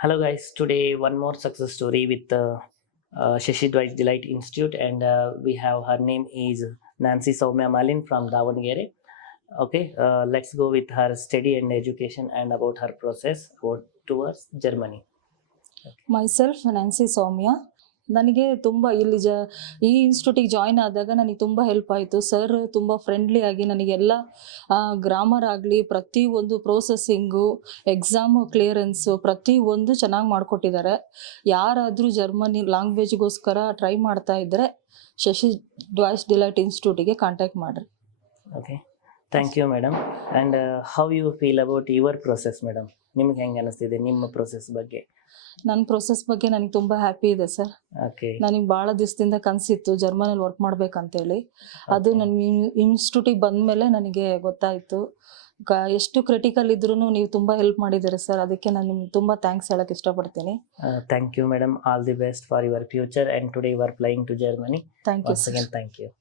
Hello guys, today one more success story with Shashi Dwight Delight Institute, and we have her name is Nancy Soumya Malin from Davangere. Okay, let's go with her study and education and about her process towards Germany. Myself Nancy Soumya. ನನಗೆ ತುಂಬ ಈ ಇನ್ಸ್ಟಿಟ್ಯೂಟಿಗೆ join ಆದಾಗ ನನಗೆ ತುಂಬ help ಆಯಿತು. Sir ತುಂಬ friendly ಆಗಿ ನನಗೆಲ್ಲ ಗ್ರಾಮರ್ ಆಗಲಿ, ಪ್ರತಿಯೊಂದು ಪ್ರೋಸೆಸ್ಸಿಂಗು, ಎಕ್ಸಾಮು ಕ್ಲಿಯರೆನ್ಸು ಪ್ರತಿಯೊಂದು ಚೆನ್ನಾಗಿ ಮಾಡಿಕೊಟ್ಟಿದ್ದಾರೆ. ಯಾರಾದರೂ ಜರ್ಮನಿ ಲ್ಯಾಂಗ್ವೇಜ್ಗೋಸ್ಕರ ಟ್ರೈ ಮಾಡ್ತಾ ಇದ್ದರೆ ಶಶಿ ಡ್ವಾಯ್ಸ್ ಡಿಲೈಟ್ ಇನ್ಸ್ಟಿಟ್ಯೂಟಿಗೆ ಕಾಂಟ್ಯಾಕ್ಟ್ ಮಾಡಿರಿ. Okay, thank you madam. And how you feel about your process madam? ನಿಮ್ಗೆ ಹೆಂಗೆ ಅನಿಸ್ತಿದೆ ನಿಮ್ಮ ಪ್ರೊಸೆಸ್ ಬಗ್ಗೆ? ನನ್ನ ಪ್ರೊಸೆಸ್ ಬಗ್ಗೆ ನನಗೆ ತುಂಬ ಹ್ಯಾಪಿ ಇದೆ ಸರ್. ಓಕೆ, ನನಗೆ ಭಾಳ ದಿವಸದಿಂದ ಕನಸಿತ್ತು ಜರ್ಮನಲ್ಲಿ ವರ್ಕ್ ಮಾಡ್ಬೇಕಂತೇಳಿ. ಅದು ನನ್ನ ಇನ್ಸ್ಟಿಟ್ಯೂಟಿಗೆ ಬಂದ ಮೇಲೆ ನನಗೆ ಗೊತ್ತಾಯಿತು. ಎಷ್ಟು ಕ್ರಿಟಿಕಲ್ ಇದ್ರೂ ನೀವು ತುಂಬ ಹೆಲ್ಪ್ ಮಾಡಿದ್ದೀರಿ ಸರ್. ಅದಕ್ಕೆ ನಾನು ನಿಮ್ಗೆ ತುಂಬ ಥ್ಯಾಂಕ್ಸ್ ಹೇಳಕ್ಕೆ ಇಷ್ಟಪಡ್ತೀನಿ. Thank you madam. All the best for your future, and today you are flying to Germany. Thank you Once sir. again, thank you.